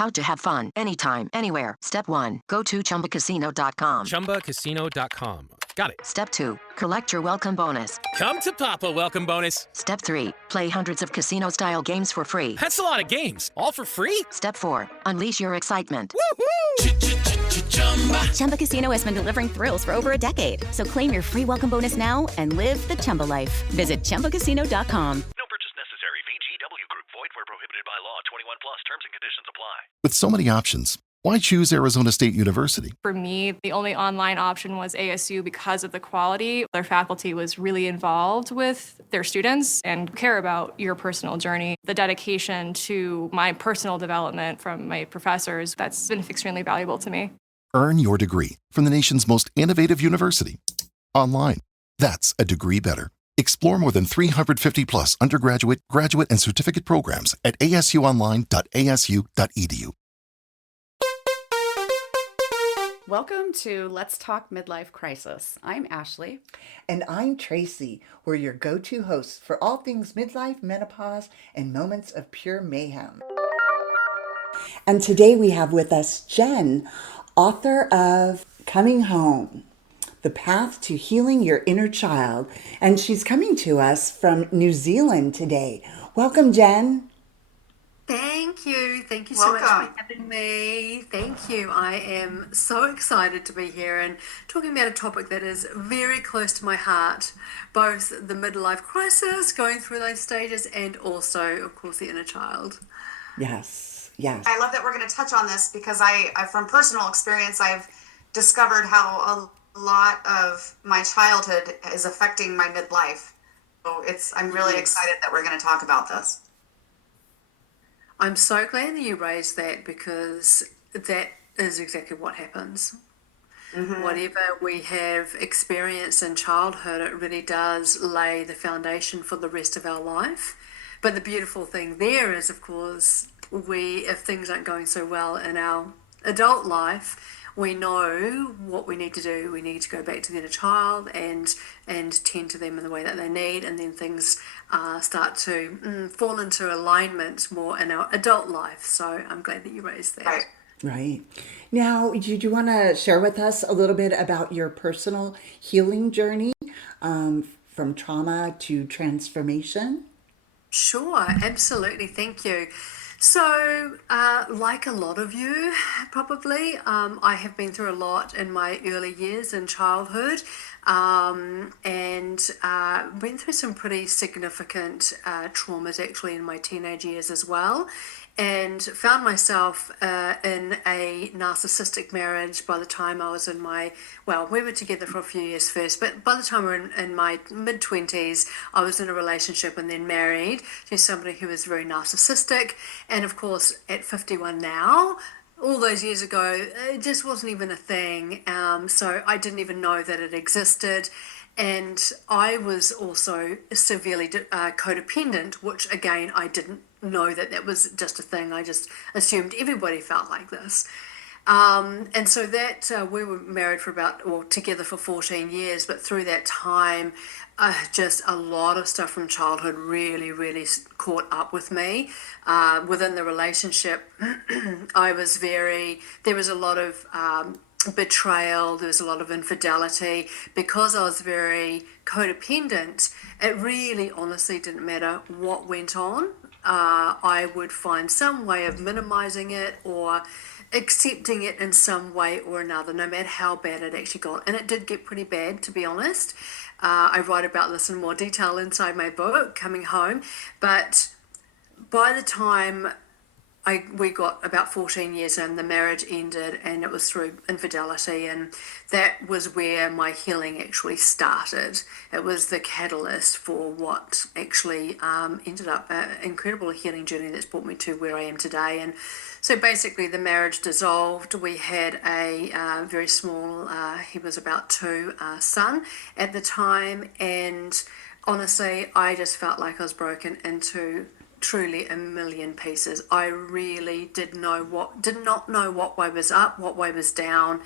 How to have fun anytime, anywhere. Step 1. Go to ChumbaCasino.com. ChumbaCasino.com. Got it. Step 2. Collect your welcome bonus. Come to Papa welcome bonus. Step 3. Play hundreds of casino-style games for free. That's a lot of games. All for free? Step 4. Unleash your excitement. Woohoo! Chumba Casino has been delivering thrills for over a decade. So claim your free welcome bonus now and live the Chumba life. Visit ChumbaCasino.com. No purchase necessary. VGW Group. Void where prohibited by law. 21 plus. Terms and conditions apply. With so many options, why choose Arizona State University? For me, the only online option was ASU because of the quality. Their faculty was really involved with their students and care about your personal journey. The dedication to my personal development from my professors, that's been extremely valuable to me. Earn your degree from the nation's most innovative university. Online. That's a degree better. Explore more than 350 plus undergraduate, graduate, and certificate programs at asuonline.asu.edu. Welcome to Let's Talk Midlife Crisis. I'm Ashley. And I'm Tracy. We're your go-to hosts for all things midlife, menopause, and moments of pure mayhem. And today we have with us Jen, author of Coming Home, The Path to Healing Your Inner Child. And she's coming to us from New Zealand today. Welcome, Jen. Thank you. Thank you so much for having me. Thank you. I am so excited to be here and talking about a topic that is very close to my heart, both the midlife crisis, going through those stages, and also, of course, the inner child. Yes, yes. I love that we're going to touch on this because I from personal experience, I've discovered how a lot of my childhood is affecting my midlife. So I'm really excited that we're going to talk about this. I'm so glad that you raised that because that is exactly what happens. Mm-hmm. Whatever we have experienced in childhood, it really does lay the foundation for the rest of our life. But the beautiful thing there is, of course, if things aren't going so well in our adult life, we know what we need to do. We need to go back to the inner child and tend to them in the way that they need, and then things start to fall into alignment more in our adult life. So I'm glad that you raised that. Right. Now, do you want to share with us a little bit about your personal healing journey from trauma to transformation? Sure, absolutely. Thank you. So, like a lot of you, probably, I have been through a lot in my early years in childhood, and went through some pretty significant traumas actually in my teenage years as well, and found myself in a narcissistic marriage by the time I was in we were together for a few years first, but by the time we were in my mid-20s, I was in a relationship and then married to somebody who was very narcissistic. And of course, at 51 now, all those years ago, it just wasn't even a thing. So I didn't even know that it existed. And I was also severely codependent, which again, I didn't know that was just a thing. I just assumed everybody felt like this. And so that we were married together for 14 years, but through that time, just a lot of stuff from childhood really, really caught up with me. Within the relationship, there was a lot of betrayal, there was a lot of infidelity. Because I was very codependent, it really honestly didn't matter what went on. I would find some way of minimizing it or accepting it in some way or another, no matter how bad it actually got. And it did get pretty bad, to be honest. I write about this in more detail inside my book, Coming Home. But by the time we got about 14 years in, the marriage ended, and it was through infidelity, and that was where my healing actually started. It was the catalyst for what actually ended up an incredible healing journey that's brought me to where I am today. And so basically the marriage dissolved. We had a very small, he was about 2, son at the time, and honestly I just felt like I was broken into truly a million pieces. I really did not know what way was up, what way was down.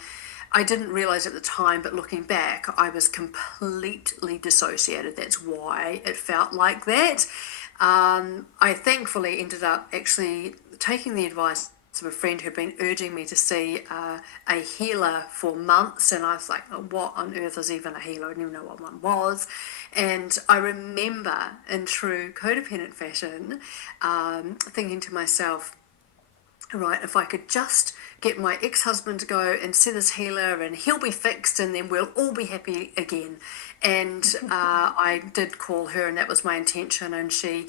I didn't realize at the time, but looking back, I was completely dissociated. That's why it felt like that. I thankfully ended up actually taking the advice of a friend who'd been urging me to see a healer for months, and I was like, oh, what on earth is even a healer? I didn't even know what one was. And I remember, in true codependent fashion, thinking to myself, right, if I could just get my ex-husband to go and see this healer and he'll be fixed and then we'll all be happy again. And I did call her, and that was my intention, and she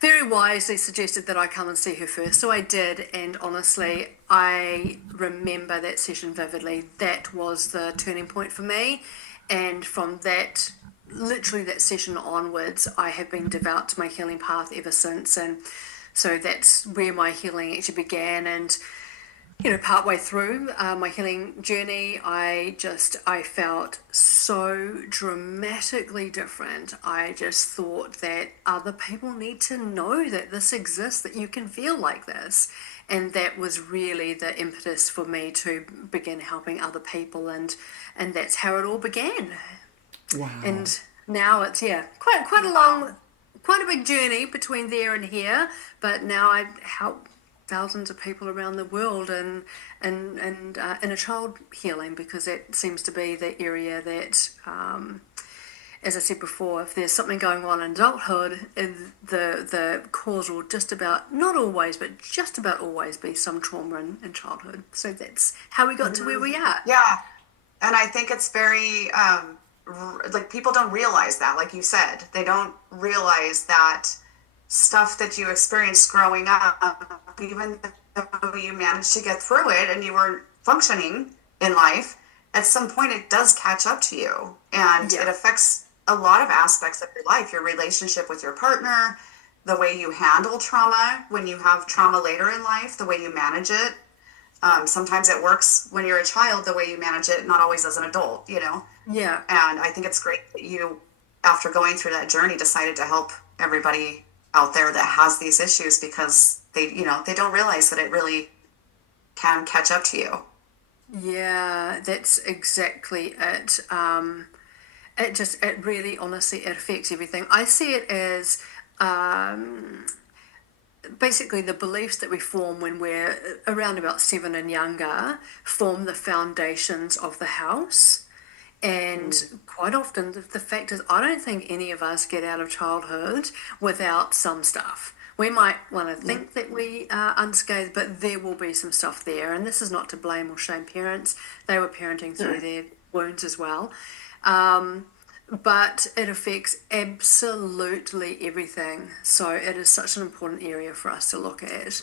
very wisely suggested that I come and see her first. So I did, and honestly, I remember that session vividly. That was the turning point for me, and from that, literally that session onwards, I have been devout to my healing path ever since. And so that's where my healing actually began. And partway through my healing journey, I felt so dramatically different. I just thought that other people need to know that this exists, that you can feel like this. And that was really the impetus for me to begin helping other people. And that's how it all began. Wow. And now it's, quite a big journey between there and here. But now I help thousands of people around the world and inner child healing, because it seems to be the area that, as I said before, if there's something going on in adulthood, the cause will just about, not always, but just about always be some trauma in childhood. So that's how we got to where we are. Yeah. And I think it's very, people don't realize that, like you said, they don't realize that stuff that you experienced growing up, even though you managed to get through it and you were functioning in life, at some point it does catch up to you, and it affects a lot of aspects of your life, your relationship with your partner, the way you handle trauma when you have trauma later in life, the way you manage it. Sometimes it works when you're a child, the way you manage it, not always as an adult, Yeah. And I think it's great that you, after going through that journey, decided to help everybody out there that has these issues, because they don't realize that it really can catch up to you. Yeah, that's exactly it. It really, honestly, it affects everything. I see it as basically the beliefs that we form when we're around about 7 and younger form the foundations of the house. And quite often, the fact is, I don't think any of us get out of childhood without some stuff. We might want to think that we are unscathed, but there will be some stuff there. And this is not to blame or shame parents. They were parenting through their wounds as well. But it affects absolutely everything. So it is such an important area for us to look at.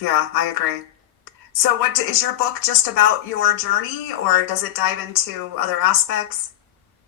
Yeah, I agree. So what is your book just about your journey, or does it dive into other aspects?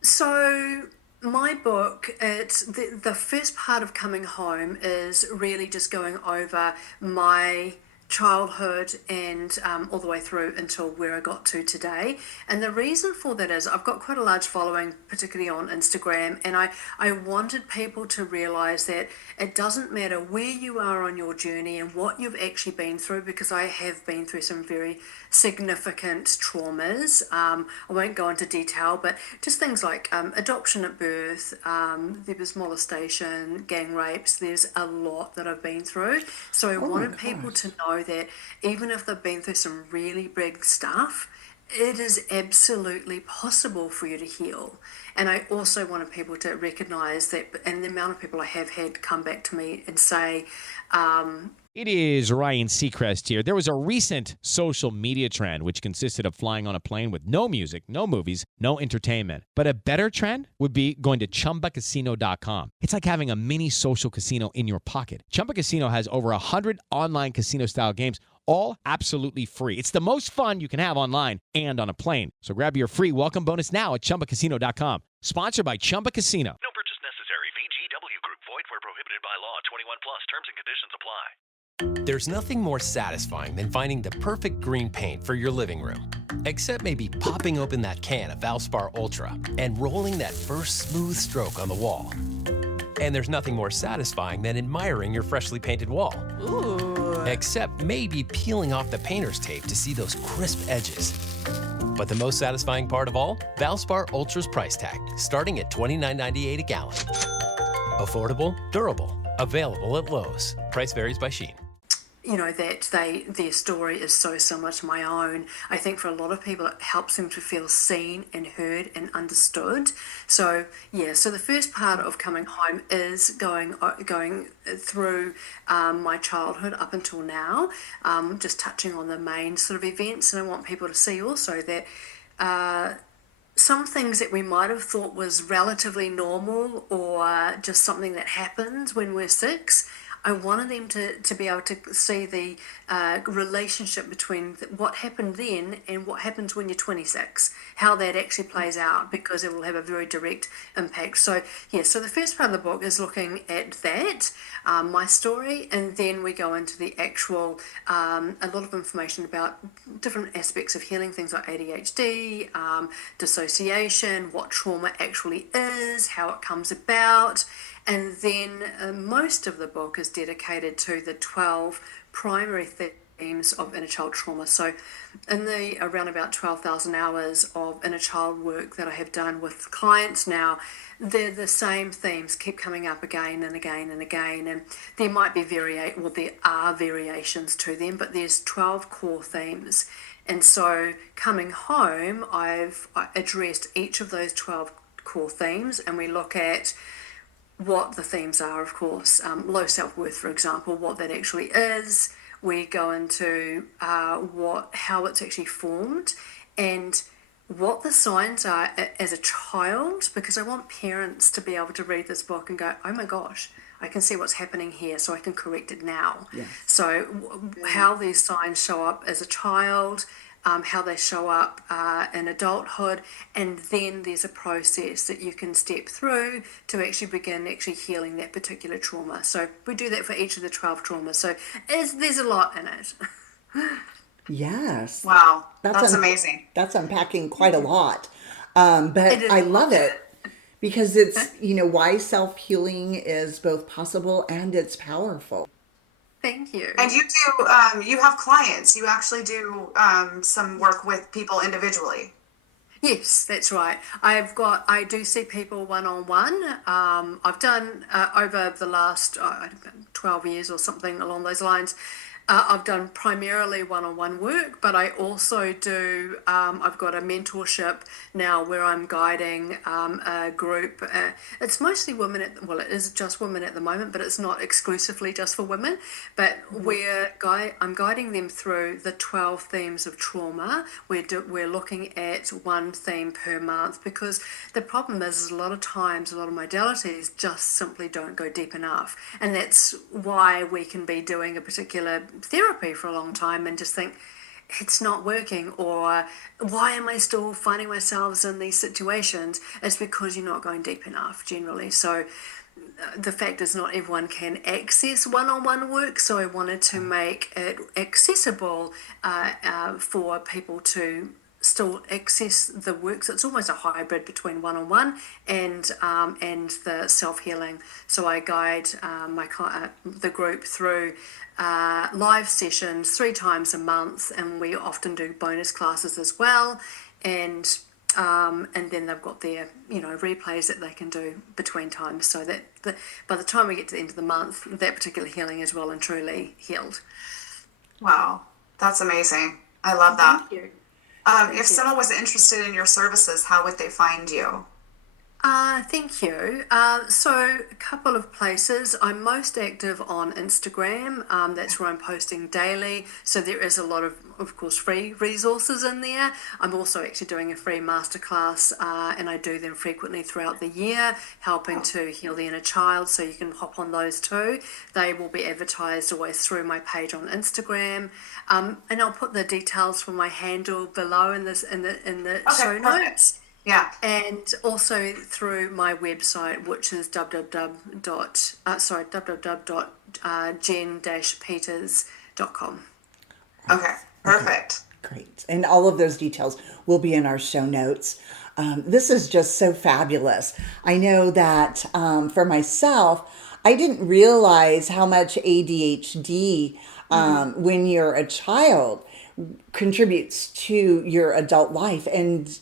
So my book, it's the first part of coming home is really just going over my childhood and all the way through until where I got to today. And the reason for that is I've got quite a large following, particularly on Instagram, and I wanted people to realize that it doesn't matter where you are on your journey and what you've actually been through, because I have been through some very significant traumas. I won't go into detail, but just things like adoption at birth, there was molestation, gang rapes. There's a lot that I've been through. So I wanted people to know that even if they've been through some really big stuff, it is absolutely possible for you to heal. And I also wanted people to recognize that, and the amount of people I have had come back to me and say, It is Ryan Seacrest here. There was a recent social media trend which consisted of flying on a plane with no music, no movies, no entertainment. But a better trend would be going to ChumbaCasino.com. It's like having a mini social casino in your pocket. Chumba Casino has over 100 online casino-style games, all absolutely free. It's the most fun you can have online and on a plane. So grab your free welcome bonus now at ChumbaCasino.com. Sponsored by Chumba Casino. No purchase necessary. VGW Group. Void where prohibited by law. 21 plus. Terms and conditions apply. There's nothing more satisfying than finding the perfect green paint for your living room. Except maybe popping open that can of Valspar Ultra and rolling that first smooth stroke on the wall. And there's nothing more satisfying than admiring your freshly painted wall. Ooh. Except maybe peeling off the painter's tape to see those crisp edges. But the most satisfying part of all? Valspar Ultra's price tag, starting at $29.98 a gallon. Affordable, durable, available at Lowe's. Price varies by Shein. that their story is so similar to my own. I think for a lot of people it helps them to feel seen and heard and understood. So so the first part of coming home is going through my childhood up until now, just touching on the main sort of events. And I want people to see also that some things that we might have thought was relatively normal or just something that happens when we're 6, I wanted them to be able to see the relationship between what happened then and what happens when you're 26, how that actually plays out, because it will have a very direct impact. So so the first part of the book is looking at that, my story, and then we go into the actual, a lot of information about different aspects of healing, things like ADHD, dissociation, what trauma actually is, how it comes about. And then most of the book is dedicated to the 12 primary themes of inner child trauma. So in the around about 12,000 hours of inner child work that I have done with clients now, they're the same themes keep coming up again and again and again. And there might be there are variations to them, but there's 12 core themes. And so coming home, I've addressed each of those 12 core themes, and we look at what the themes are, of course. Low self-worth, for example, what that actually is. We go into how it's actually formed and what the signs are as a child, because I want parents to be able to read this book and go, oh my gosh, I can see what's happening here, so I can correct it now. Yes. So how these signs show up as a child, how they show up in adulthood, and then there's a process that you can step through to actually begin healing that particular trauma. So we do that for each of the 12 traumas. So there's a lot in it. Yes. Wow. That's amazing. That's unpacking quite a lot. But I love it because it's, why self-healing is both possible and it's powerful. Thank you. And you have clients. You actually do some work with people individually. Yes, that's right. I do see people one-on-one. I've done over the last 12 years or something along those lines. I've done primarily one-on-one work, but I also do, I've got a mentorship now where I'm guiding a group. It's mostly women, it is just women at the moment, but it's not exclusively just for women. But I'm guiding them through the 12 themes of trauma. We're looking at one theme per month, because the problem is a lot of times, a lot of modalities just simply don't go deep enough. And that's why we can be doing a particular therapy for a long time and just think it's not working, or why am I still finding myself in these situations? It's because you're not going deep enough generally. So the fact is not everyone can access one-on-one work, so I wanted to make it accessible for people to still access the work. So it's almost a hybrid between one-on-one and the self-healing. So I guide the group through live sessions 3 times a month, and we often do bonus classes as well, and then they've got their replays that they can do between times, so that by the time we get to the end of the month, that particular healing is well and truly healed. Wow, that's amazing. I love that. Thank you. If someone was interested in your services, how would they find you? Thank you. So a couple of places. I'm most active on Instagram. That's where I'm posting daily. So there is a lot of course, free resources in there. I'm also actually doing a free masterclass, and I do them frequently throughout the year, helping to heal the inner child. So you can hop on those too. They will be advertised always through my page on Instagram, and I'll put the details for my handle below in the show notes. Yeah. And also through my website, which is www.jen-peters.com. Okay, perfect. Great. And all of those details will be in our show notes. This is just so fabulous. I know that for myself, I didn't realize how much ADHD, when you're a child, contributes to your adult life and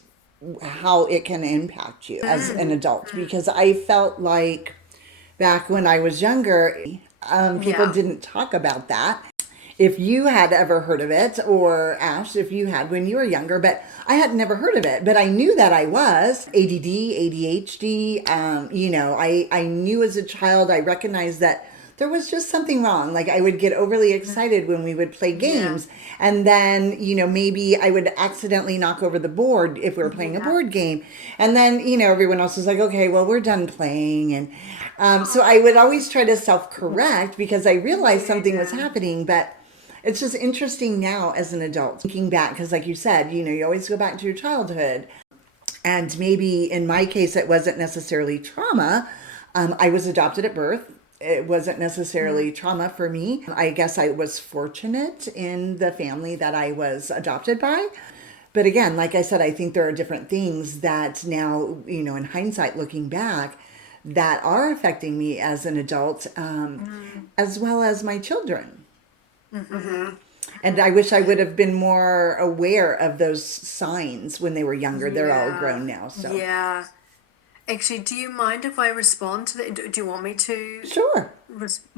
how it can impact you as an adult, because I felt like back when I was younger, people didn't talk about that. if you had ever heard of it, or Ash, if you had when you were younger, but I had never heard of it. But I knew that I was ADD, ADHD. I knew as a child, I recognized that there was just something wrong. Like I would get overly excited when we would play games. And then, maybe I would accidentally knock over the board if we were playing a board game. And then, everyone else was like, okay, well, we're done playing. And so I would always try to self-correct because I realized something was happening. But it's just interesting now as an adult, thinking back, because like you said, you always go back to your childhood. And maybe in my case, it wasn't necessarily trauma. I was adopted at birth. It wasn't necessarily trauma for me. I guess I was fortunate in the family that I was adopted by. But again, like I said, I think there are different things that now, in hindsight, looking back, that are affecting me as an adult, as well as my children. Mm-hmm. And I wish I would have been more aware of those signs when they were younger. They're all grown now. So yeah. Actually, do you mind if I respond to that? Do you want me to? Sure.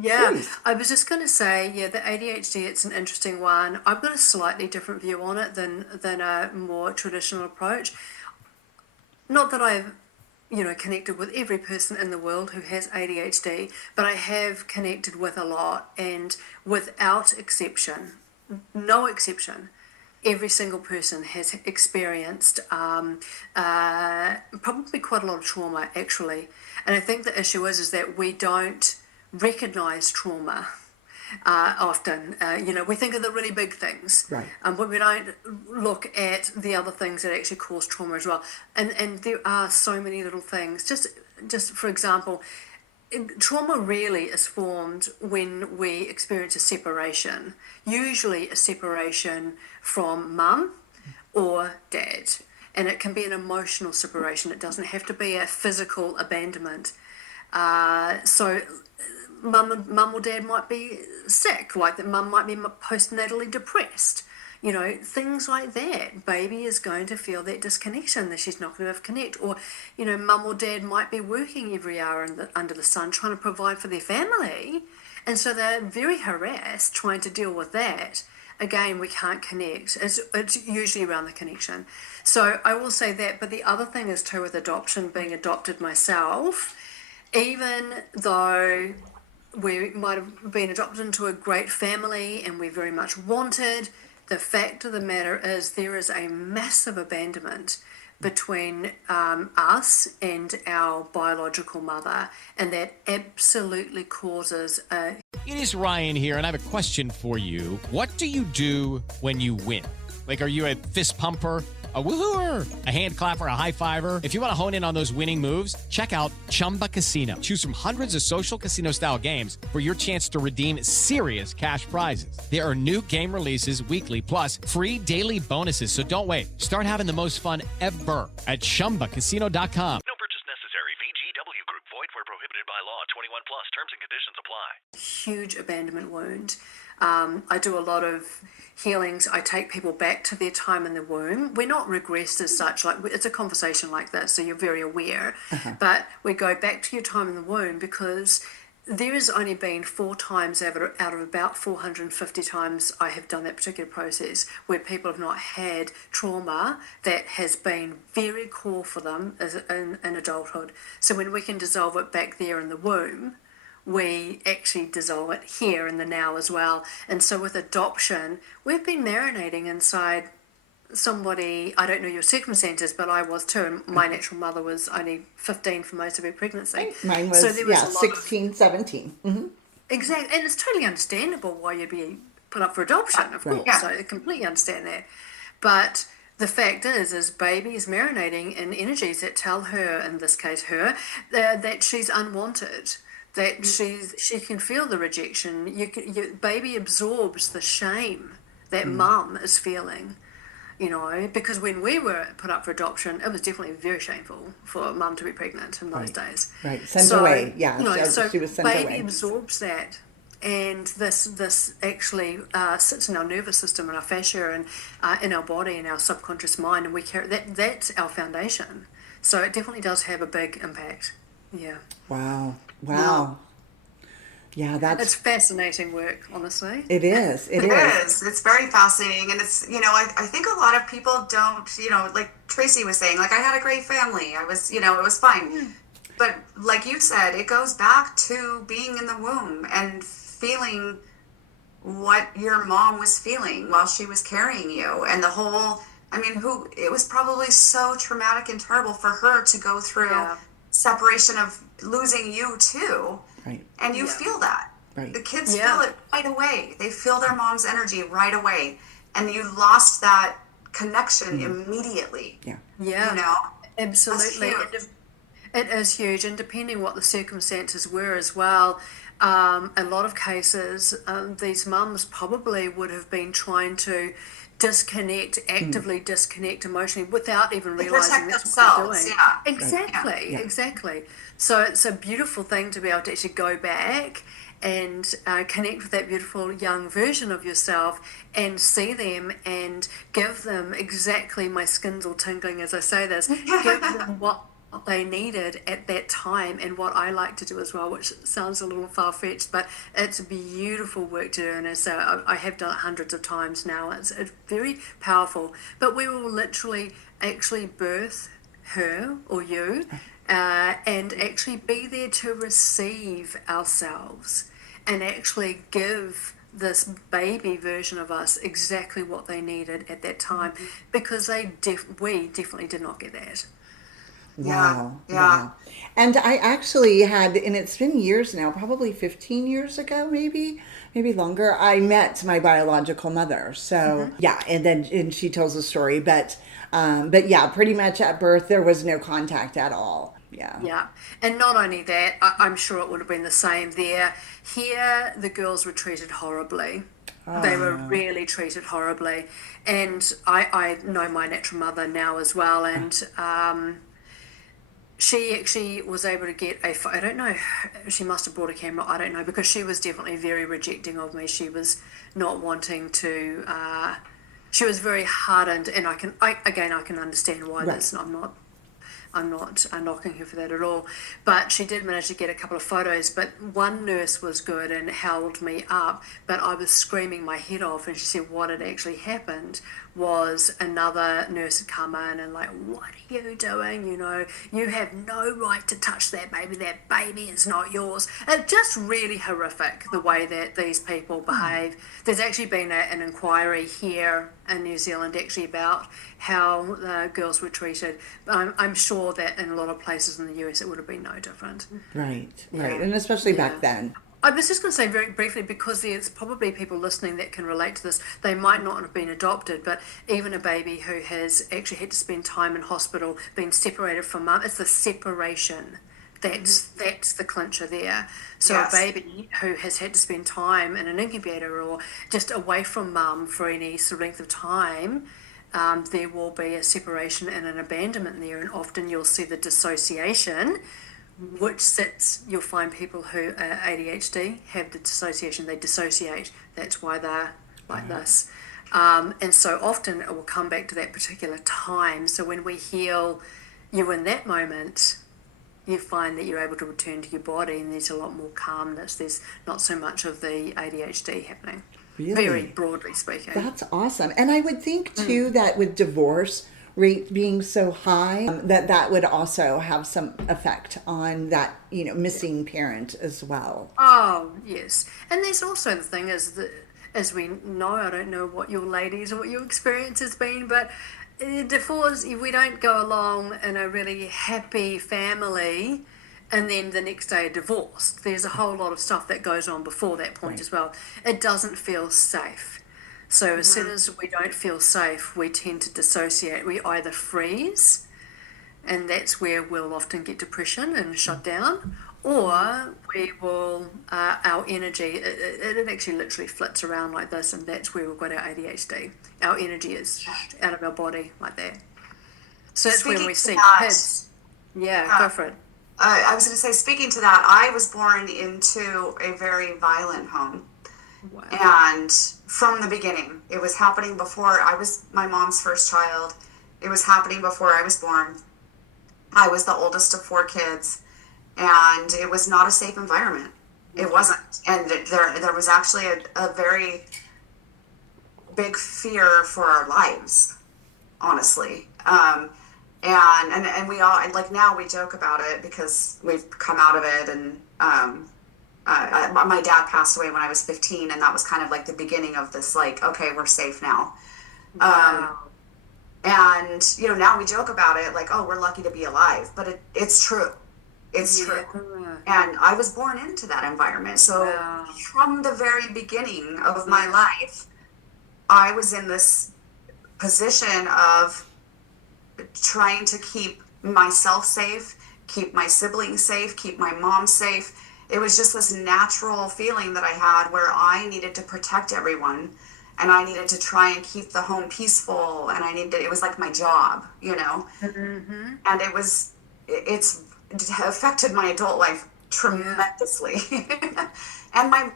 Yeah. Please. I was just going to say, the ADHD, it's an interesting one. I've got a slightly different view on it than a more traditional approach. Not that I've, connected with every person in the world who has ADHD, but I have connected with a lot, and without exception, no exception, every single person has experienced probably quite a lot of trauma, actually. And I think the issue is that we don't recognize trauma often. We think of the really big things, right? But we don't look at the other things that actually cause trauma as well. And there are so many little things. Just for example, trauma really is formed when we experience a separation, usually a separation from mum or dad. And it can be an emotional separation. It doesn't have to be a physical abandonment. So mum or dad might be sick, like that mum might be postnatally depressed. Things like that. Baby is going to feel that disconnection, that she's not going to be able to connect. Or, mum or dad might be working every hour under the sun trying to provide for their family. And so they're very harassed trying to deal with that. Again, we can't connect. It's usually around the connection. So I will say that. But the other thing is too with adoption, being adopted myself, even though we might have been adopted into a great family and we very much wanted, the fact of the matter is there is a massive abandonment between us and our biological mother, and that absolutely causes a... It is Ryan here, and I have a question for you. What do you do when you win? Like, are you a fist pumper, a woohooer, a hand clapper, a high fiver? If you want to hone in on those winning moves, check out Chumba Casino. Choose from hundreds of social casino-style games for your chance to redeem serious cash prizes. There are new game releases weekly, plus free daily bonuses. So don't wait. Start having the most fun ever at ChumbaCasino.com. No purchase necessary. VGW Group. Void where prohibited by law. 21 plus. Terms and conditions apply. Huge abandonment wound. I do a lot of healings. I take people back to their time in the womb. We're not regressed as such. Like, it's a conversation like this, so you're very aware. But we go back to your time in the womb because there has only been 4 times out of about 450 times I have done that particular process where people have not had trauma that has been very core for them in adulthood. So when we can dissolve it back there in the womb, we actually dissolve it here in the now as well. And so with adoption, we've been marinating inside somebody, I don't know your circumstances, but I was too. And my natural mother was only 15 for most of her pregnancy. Mine was, so there was a lot 16, 17. Mm-hmm. Exactly. And it's totally understandable why you'd be put up for adoption, of course. So I completely understand that. But the fact is baby is marinating in energies that tell her, in this case her, that she's unwanted. That she can feel the rejection. Baby absorbs the shame that mum is feeling, because when we were put up for adoption, it was definitely very shameful for mum to be pregnant in those days. Right, sent away. Yeah, so she was sent away. Baby absorbs that, and this actually sits in our nervous system and our fascia and in our body and our subconscious mind, and we carry that. That's our foundation. So it definitely does have a big impact. Yeah. Wow. Yeah, It's fascinating work, honestly. It is. It is. It's very fascinating. And it's, I think a lot of people don't, like Tracy was saying, like I had a great family. I was, it was fine. But like you said, it goes back to being in the womb and feeling what your mom was feeling while she was carrying you. And the whole, it was probably so traumatic and terrible for her to go through separation of losing you too. Right. And you feel that. Right. The kids feel it right away. They feel their mom's energy right away. And you lost that connection immediately. Yeah. Yeah. Absolutely. It is huge. And depending what the circumstances were as well, a lot of cases, these mums probably would have been trying to actively disconnect emotionally without even realizing that's what they're doing. Exactly. So it's a beautiful thing to be able to actually go back and connect with that beautiful young version of yourself and see them and give them exactly, my skin's all tingling as I say this, give them what they needed at that time. And what I like to do as well, which sounds a little far-fetched, but it's beautiful work to do, and so I have done it hundreds of times now. It's very powerful, but we will literally actually birth her or you and actually be there to receive ourselves and actually give this baby version of us exactly what they needed at that time, because we definitely did not get that. Wow. Yeah. And I actually had, and it's been years now, probably 15 years ago, maybe longer, I met my biological mother. So and she tells a story, but yeah, pretty much at birth, there was no contact at all. Yeah. Yeah. And not only that, I'm sure it would have been the same there. Here, the girls were treated horribly. They were really treated horribly. And I know my natural mother now as well. And she actually was able to get I don't know, she must have brought a camera, I don't know, because she was definitely very rejecting of me. She was not wanting to, she was very hardened, and I can understand why. That's I'm not knocking her for that at all, but she did manage to get a couple of photos. But one nurse was good and held me up, but I was screaming my head off, and she said what had actually happened was another nurse had come in and like, what are you doing? You have no right to touch that baby is not yours. It's just really horrific the way that these people behave. There's actually been an inquiry here in New Zealand actually about how the girls were treated. I'm sure that in a lot of places in the US it would have been no different. Right. And especially back then. I was just going to say very briefly, because there's probably people listening that can relate to this. They might not have been adopted, but even a baby who has actually had to spend time in hospital, been separated from mum, it's the separation. That's the clincher there. So a baby who has had to spend time in an incubator or just away from mum for any sort of length of time, there will be a separation and an abandonment there, and often you'll see the dissociation, which you'll find people who are ADHD have the dissociation. They dissociate. That's why they're like this. And so often it will come back to that particular time. So when we heal you in that moment, you find that you're able to return to your body, and there's a lot more calmness. There's not so much of the ADHD happening. Really? Very broadly speaking. That's awesome. And I would think too that with divorce rate being so high, that would also have some effect on that, missing parent as well. Oh, yes. And there's also the thing is that, as we know, I don't know what your ladies or what your experience has been, but divorce, we don't go along in a really happy family and then the next day divorced. There's a whole lot of stuff that goes on before that point as well. It doesn't feel safe. So as soon as we don't feel safe, we tend to dissociate. We either freeze, and that's where we'll often get depression and shut down, or we will, our energy, it actually literally flits around like this, and that's where we've got our ADHD. Our energy is out of our body like that. So that's when we see kids. Yeah, go for it. I was going to say, speaking to that, I was born into a very violent home. Wow. And from the beginning, it was happening before I was my mom's first child. It was happening before I was born. I was the oldest of 4 kids, and it was not a safe environment. It wasn't. And there was actually a very big fear for our lives, honestly. And we all, like, now we joke about it because we've come out of it. And my dad passed away when I was 15, and that was kind of like the beginning of this, like, okay, we're safe now. Wow. And, you know, now we joke about it like, oh, we're lucky to be alive, but it's true. It's true. And I was born into that environment. So from the very beginning of my life, I was in this position of trying to keep myself safe, keep my siblings safe, keep my mom safe. It was just this natural feeling that I had where I needed to protect everyone, and I needed to try and keep the home peaceful, and it was like my job, you know. And it's affected my adult life tremendously. And my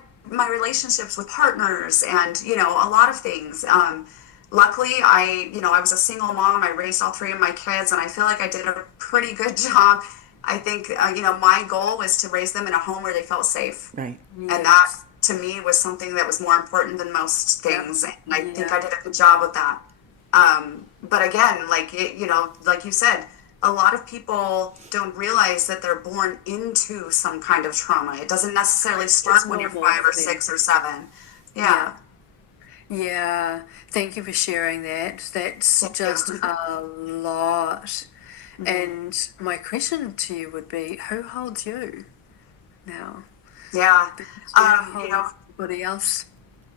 relationships with partners, and, you know, a lot of things. Luckily, I was a single mom. I raised all three of my kids, and I feel like I did a pretty good job. I think, you know, my goal was to raise them in a home where they felt safe. Right. And that, to me, was something that was more important than most things. And I think I did a good job with that. But again, like, you know, like you said, a lot of people don't realize that they're born into some kind of trauma. It doesn't necessarily start when you're 5 or 6 or 7. Yeah. Thank you for sharing that. That's just a lot. And my question to you would be, who holds you now? Yeah. You know, anybody else?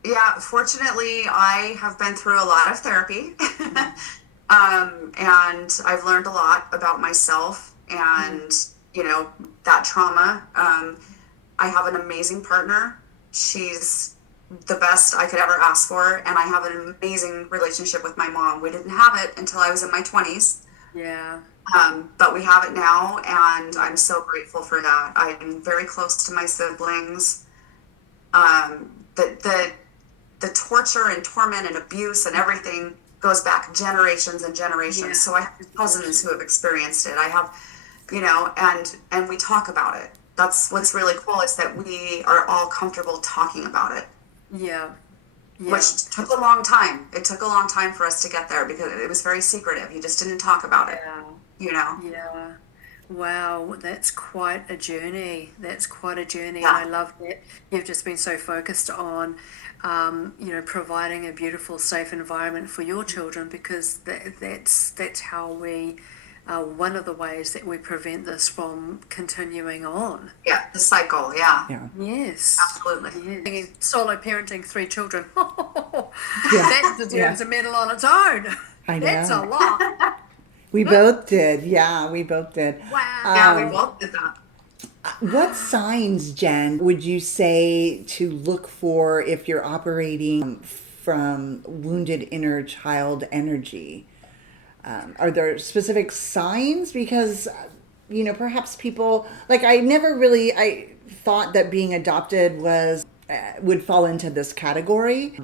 Yeah, fortunately, I have been through a lot of therapy. And I've learned a lot about myself and, you know, that trauma. I have an amazing partner. She's the best I could ever ask for. And I have an amazing relationship with my mom. We didn't have it until I was in my 20s. Yeah. But we have it now, and I'm so grateful for that. I'm very close to my siblings. The torture and torment and abuse and everything goes back generations and generations. Yeah. So I have cousins who have experienced it. I have, you know, and we talk about it. That's what's really cool, is that we are all comfortable talking about it. Yeah. Which took a long time. It took a long time for us to get there because it was very secretive. You just didn't talk about it, you know? Yeah. Wow, that's quite a journey. Yeah. And I love that you've just been so focused on, you know, providing a beautiful, safe environment for your children, because that's how we, one of the ways that we prevent this from continuing on. Yeah, the cycle, yeah. Yes. Absolutely. Yes. Solo parenting 3 children. That deserves a medal on its own. I know. That's a lot. We both did. Yeah, we both did. Wow. Yeah, we both did that. What signs, Jen, would you say to look for if you're operating from wounded inner child energy? Are there specific signs? Because, you know, perhaps people, like, I thought that being adopted would fall into this category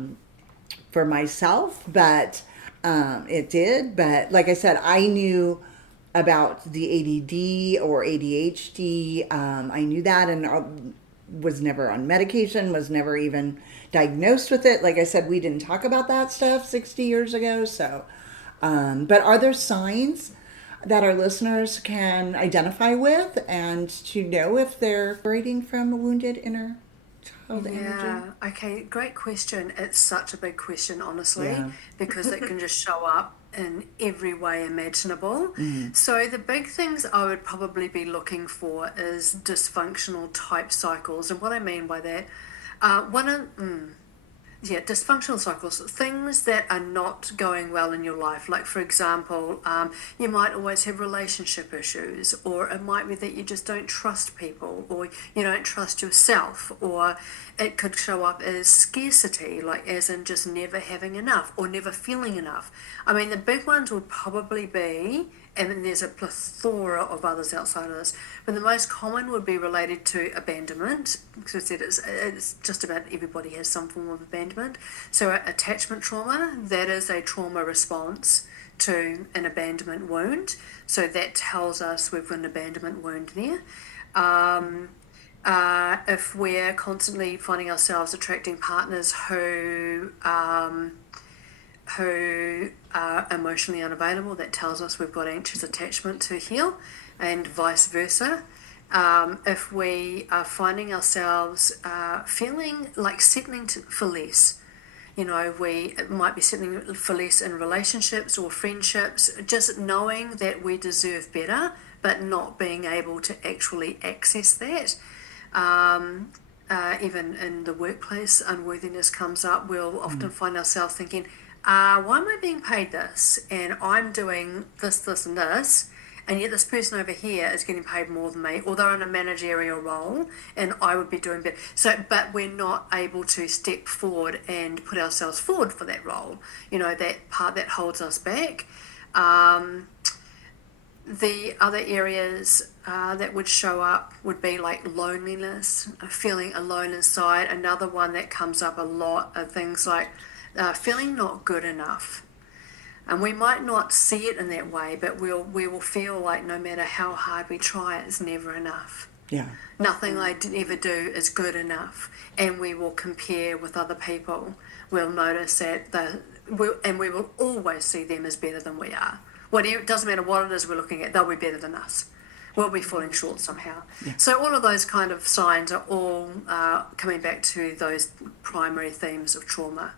for myself, but it did. But like I said, I knew about the ADD or ADHD. I knew that, and was never on medication, was never even diagnosed with it. Like I said, we didn't talk about that stuff 60 years ago. So, but are there signs that our listeners can identify with and to know if they're operating from a wounded inner child energy? Okay, great question. It's such a big question, honestly, because it can just show up in every way imaginable. So the big things I would probably be looking for is dysfunctional type cycles. And what I mean by that, dysfunctional cycles, things that are not going well in your life. Like, for example, you might always have relationship issues, or it might be that you just don't trust people, or you don't trust yourself, or it could show up as scarcity, like as in just never having enough or never feeling enough. I mean, the big ones would probably be, and then there's a plethora of others outside of this, but the most common would be related to abandonment, because it's just about everybody has some form of abandonment. So attachment trauma, that is a trauma response to an abandonment wound. So that tells us we've got an abandonment wound there. If we're constantly finding ourselves attracting partners who are emotionally unavailable, that tells us we've got anxious attachment to heal, and vice versa. If we are finding ourselves feeling like settling for less, we might be settling for less in relationships or friendships, just knowing that we deserve better, but not being able to actually access that. Even in the workplace, unworthiness comes up. We'll often find ourselves thinking, why am I being paid this? And I'm doing this, this, and this. And yet this person over here is getting paid more than me, or they're in a managerial role and I would be doing better. But we're not able to step forward and put ourselves forward for that role. That part that holds us back. The other areas that would show up would be like loneliness, feeling alone inside. Another one that comes up a lot are things like feeling not good enough. And we might not see it in that way, but we will feel like no matter how hard we try, it's never enough. Yeah. Nothing I ever do is good enough. And we will compare with other people. We'll notice that we will always see them as better than we are. It doesn't matter what it is we're looking at, they'll be better than us. We'll be falling short somehow. Yeah. So all of those kind of signs are all coming back to those primary themes of trauma.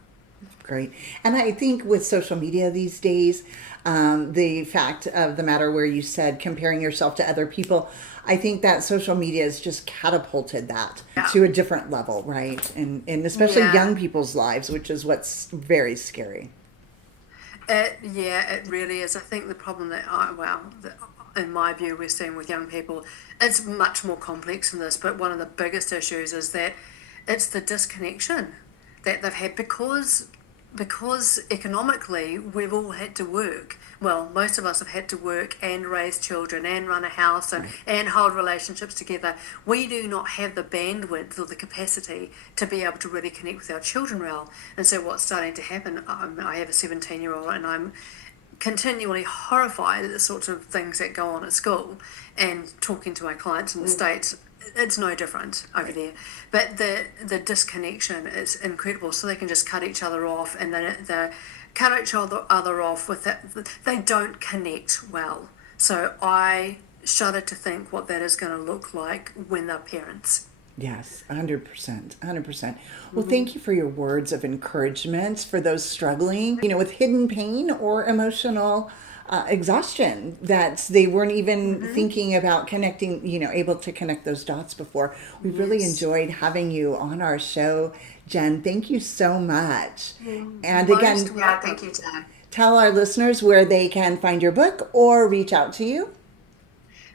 Great. And I think with social media these days, the fact of the matter where you said comparing yourself to other people, I think that social media has just catapulted that to a different level, right? And especially young people's lives, which is what's very scary. It really is. I think the problem that in my view, we're seeing with young people, it's much more complex than this, but one of the biggest issues is that it's the disconnection that they've had because economically we've all had to work. Well, most of us have had to work and raise children and run a house and hold relationships together. We do not have the bandwidth or the capacity to be able to really connect with our children well. And so what's starting to happen, I have a 17-year-old and I'm continually horrified at the sorts of things that go on at school, and talking to my clients in the States, it's no different over there. But the disconnection is incredible. So they can just cut each other off, and they cut each other off with that. They don't connect well. So I shudder to think what that is going to look like when they're parents. Yes, 100%, 100%. Well, thank you for your words of encouragement for those struggling, with hidden pain or emotional exhaustion that they weren't even thinking about connecting, able to connect those dots before. We really enjoyed having you on our show, Jen. Thank you so much. And again, thank you, Jen. Tell our listeners where they can find your book or reach out to you.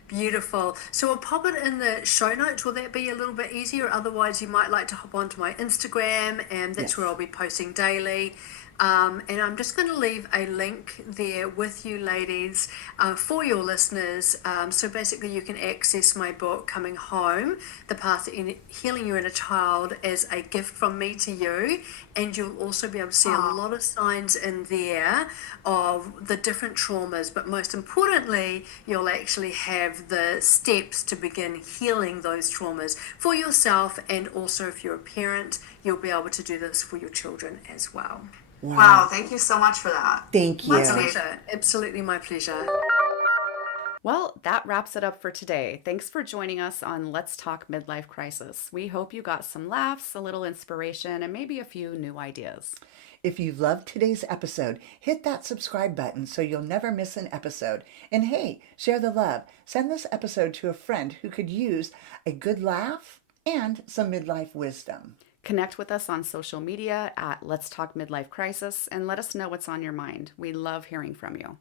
Beautiful. So I'll pop it in the show notes. Will that be a little bit easier? Otherwise, you might like to hop onto my Instagram, and that's where I'll be posting daily. And I'm just going to leave a link there with you ladies for your listeners. So basically you can access my book, Coming Home, The Path to Healing Your Inner Child, as a gift from me to you. And you'll also be able to see a lot of signs in there of the different traumas. But most importantly, you'll actually have the steps to begin healing those traumas for yourself. And also if you're a parent, you'll be able to do this for your children as well. Wow, thank you so much for that. Thank you. My pleasure. Absolutely my pleasure. Well, that wraps it up for today. Thanks for joining us on Let's Talk Midlife Crisis. We hope you got some laughs, a little inspiration, and maybe a few new ideas. If you loved today's episode, hit that subscribe button so you'll never miss an episode. And hey, share the love. Send this episode to a friend who could use a good laugh and some midlife wisdom. Connect with us on social media at Let's Talk Midlife Crisis and let us know what's on your mind. We love hearing from you.